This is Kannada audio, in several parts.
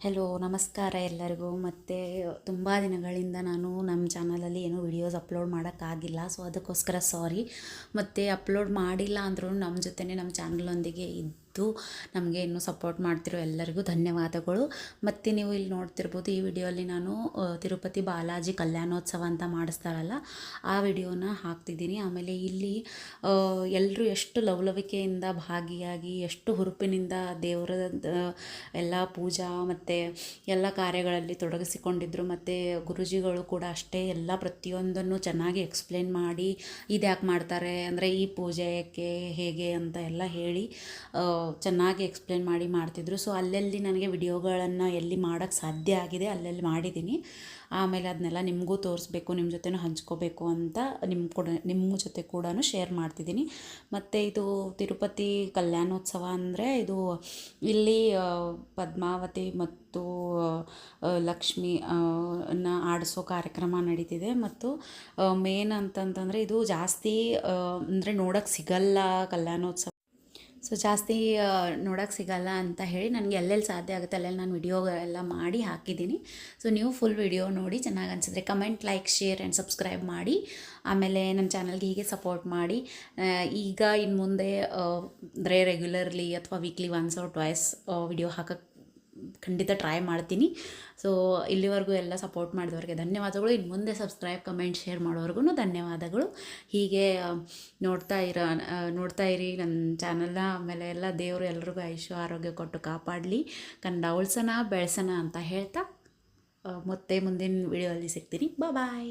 ಹೆಲೋ ನಮಸ್ಕಾರ ಎಲ್ಲರಿಗೂ. ಮತ್ತು ತುಂಬ ದಿನಗಳಿಂದ ನಾನು ನಮ್ಮ ಚಾನಲಲ್ಲಿ ಏನೂ ವಿಡಿಯೋಸ್ ಅಪ್ಲೋಡ್ ಮಾಡೋಕ್ಕಾಗಿಲ್ಲ ಸೊ ಅದಕ್ಕೋಸ್ಕರ ಸಾರಿ ಮತ್ತು ಅಪ್ಲೋಡ್ ಮಾಡಿಲ್ಲ ಅಂದ್ರೂ ನಮ್ಮ ಜೊತೆನೇ ನಮ್ಮ ಚಾನಲೊಂದಿಗೆ ಇದ್ದು ನಮಗೆ ಇನ್ನೂ ಸಪೋರ್ಟ್ ಮಾಡ್ತಿರೋ ಎಲ್ಲರಿಗೂ ಧನ್ಯವಾದಗಳು. ಮತ್ತು ನೀವು ಇಲ್ಲಿ ನೋಡ್ತಿರ್ಬೋದು ಈ ವಿಡಿಯೋಲಿ ನಾನು ತಿರುಪತಿ ಬಾಲಾಜಿ ಕಲ್ಯಾಣೋತ್ಸವ ಅಂತ ಮಾಡಿಸ್ತಾರಲ್ಲ, ಆ ವಿಡಿಯೋನ ಹಾಕ್ತಿದ್ದೀನಿ. ಆಮೇಲೆ ಇಲ್ಲಿ ಎಲ್ಲರೂ ಎಷ್ಟು ಲವಲವಿಕೆಯಿಂದ ಭಾಗಿಯಾಗಿ, ಎಷ್ಟು ಹುರುಪಿನಿಂದ ದೇವರ ಎಲ್ಲ ಪೂಜಾ ಮತ್ತು ಎಲ್ಲ ಕಾರ್ಯಗಳಲ್ಲಿ ತೊಡಗಿಸಿಕೊಂಡಿದ್ದರು ಮತ್ತು ಗುರುಜಿಗಳು ಕೂಡ ಅಷ್ಟೇ ಎಲ್ಲ ಪ್ರತಿಯೊಂದನ್ನು ಚೆನ್ನಾಗಿ ಎಕ್ಸ್ಪ್ಲೇನ್ ಮಾಡಿ ಇದು ಯಾಕೆ ಮಾಡ್ತಾರೆ, ಅಂದರೆ ಈ ಪೂಜೆ ಯಾಕೆ ಹೇಗೆ ಅಂತ ಎಲ್ಲ ಹೇಳಿ ಚೆನ್ನಾಗಿ ಎಕ್ಸ್ಪ್ಲೇನ್ ಮಾಡಿ ಮಾಡ್ತಿದ್ರು. ಸೊ ಅಲ್ಲಲ್ಲಿ ನನಗೆ ವಿಡಿಯೋಗಳನ್ನು ಎಲ್ಲಿ ಮಾಡೋಕ್ಕೆ ಸಾಧ್ಯ ಆಗಿದೆ ಅಲ್ಲಲ್ಲಿ ಮಾಡಿದ್ದೀನಿ. ಆಮೇಲೆ ಅದನ್ನೆಲ್ಲ ನಿಮಗೂ ತೋರಿಸ್ಬೇಕು ನಿಮ್ಮ ಜೊತೆನೂ ಹಂಚ್ಕೋಬೇಕು ಅಂತ ನಿಮ್ಮ ಕೂಡ ನಿಮ್ಮ ಜೊತೆ ಕೂಡ ಶೇರ್ ಮಾಡ್ತಿದ್ದೀನಿ. ಮತ್ತು ಇದು ತಿರುಪತಿ ಕಲ್ಯಾಣೋತ್ಸವ ಅಂದರೆ ಇದು ಇಲ್ಲಿ ಪದ್ಮಾವತಿ ಮತ್ತು ಲಕ್ಷ್ಮಿ ನ ಆಡಿಸೋ ಕಾರ್ಯಕ್ರಮ ನಡೀತಿದೆ. ಮತ್ತು ಮೇನ್ ಅಂತಂತಂದರೆ ಇದು ಜಾಸ್ತಿ ಅಂದರೆ ನೋಡೋಕ್ಕೆ ಸಿಗಲ್ಲ ಕಲ್ಯಾಣೋತ್ಸವ. ಸೊ ಜಾಸ್ತಿ ನೋಡೋಕ್ಕೆ ಸಿಗಲ್ಲ ಅಂತ ಹೇಳಿ ನನಗೆ ಎಲ್ಲೆಲ್ಲಿ ಸಾಧ್ಯ ಆಗುತ್ತೆ ಅಲ್ಲೆಲ್ಲಿ ನಾನು ವಿಡಿಯೋ ಎಲ್ಲ ಮಾಡಿ ಹಾಕಿದ್ದೀನಿ. ಸೊ ನೀವು ಫುಲ್ ವಿಡಿಯೋ ನೋಡಿ ಚೆನ್ನಾಗಿ ಅನಿಸಿದ್ರೆ comment like share and subscribe ಮಾಡಿ. ಆಮೇಲೆ ನನ್ನ ಚಾನಲ್ಗೆ ಹೀಗೆ ಸಪೋರ್ಟ್ ಮಾಡಿ. ಈಗ ಇನ್ನು ಮುಂದೆ ಅಂದರೆ ರೆಗ್ಯುಲರ್ಲಿ ಅಥವಾ weekly once or twice video ಹಾಕಕ್ಕೆ ಖಂಡಿತ ಟ್ರೈ ಮಾಡ್ತೀನಿ. ಸೊ ಇಲ್ಲಿವರೆಗೂ ಎಲ್ಲ ಸಪೋರ್ಟ್ ಮಾಡಿದವ್ರಿಗೆ ಧನ್ಯವಾದಗಳು. ಇನ್ನು ಮುಂದೆ ಸಬ್ಸ್ಕ್ರೈಬ್ ಕಮೆಂಟ್ ಶೇರ್ ಮಾಡೋವ್ರಿಗೂ ಧನ್ಯವಾದಗಳು. ಹೀಗೆ ನೋಡ್ತಾ ಇರ ನೋಡ್ತಾ ಇರಿ ನನ್ನ ಚಾನಲ್ನ ಆಮೇಲೆ ಎಲ್ಲ ದೇವರು ಎಲ್ರಿಗೂ ಆಯುಷ್ಯ ಆರೋಗ್ಯ ಕೊಟ್ಟು ಕಾಪಾಡಲಿ. ಕನ್ನಡ ಉಳ್ಸೋಣ ಬೆಳೆಸೋಣ ಅಂತ ಹೇಳ್ತಾ ಮತ್ತೆ ಮುಂದಿನ ವಿಡಿಯೋಲ್ಲಿ ಸಿಗ್ತೀನಿ. ಬಾಯ್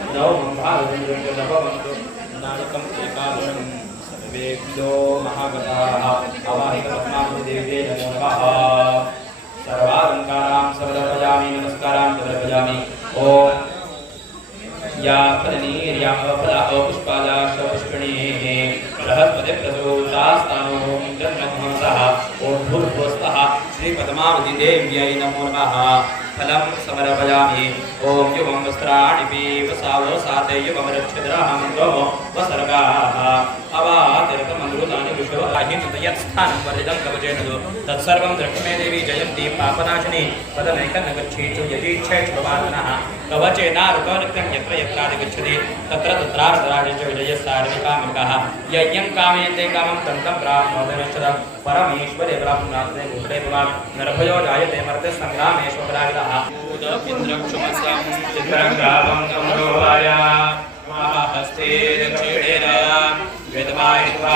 नवमभागवन्तु नानकम् एकादशम् नमो नमः। सर्वालङ्कारां, सर्वदर्पयामि, नमस्कारां तदर्पयामि ॐ या फलनीर्या फला पुष्पाला पुष्पणीः बृहस्पतिप्रसूतास्तानो ब्रह्मध्वंसः ॐ नमो नमः। ఫలం సమరభజామి ఓం యువం వస్త్రాణి పీవ సావో సాతయ్యుమరక్షరామంతో వసర్గా ದುಷ್ಟೋ ಅಹಿಂದ ಯತ್ಸ್ಥಾನಂ ಕವಚೇನದು ತತ್ಸರ್ವಂ ಲಕ್ಷ್ಮೇ ದೇವಿ ಜಯಂತಿ ಪಾಪನಾಶಿನಿ ಪದ ನೈಕನ್ನ ಗಚ್ಚೇತು ಯಥೇಚ್ಛೇಚ್ ಭವಾನಃ ಕವಚೇನಾರುಕವನಕ್ತಂ ಯತ್ರ ಯತ್ರಾದಿ ಗಚ್ಚತಿ ತತ್ರ ತತ್ರಾರ್ಥರಾಜ ವಿಜಯಸ್ಸಾರ್ವಿಕಾಮಿಕಃ ಯಯ್ಯಂ ಕಾಮಯಂತೆ ಕಾಮಂ ತಂತಂ ಬ್ರಾಹ್ಮೋದನಶ್ಚದ ಪರಮೇಶ್ವರೇ ಬ್ರಾಹ್ಮಣಾತ್ಮೇ ಮುಕ್ತೇ ಭವಾನ್ ನರಭಯೋ ಜಾಯತೆ ಮರ್ತೆ ಸಂಗ್ರಾಮೇಶ್ವರಾಗಿದಃ ृक्षुमस्याङ्गाभङ्गमरोवाया महाहस्ते दक्षिणेन वेदमायित्वा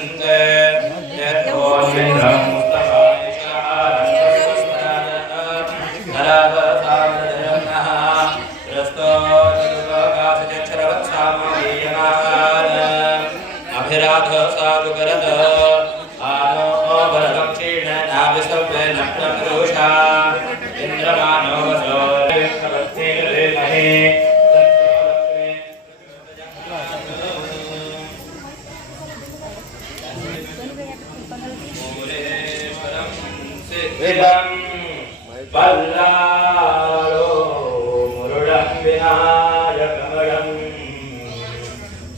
इदं बल्लारो मुरुडं विनायकमडं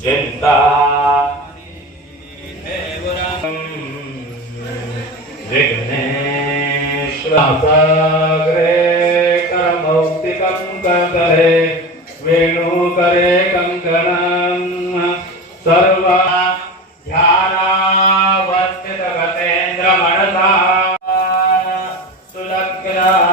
चिन्ता विघ्नेश्वरे करमौक्तिकं कदरे वेणुकरे कङ्कणम् Yeah.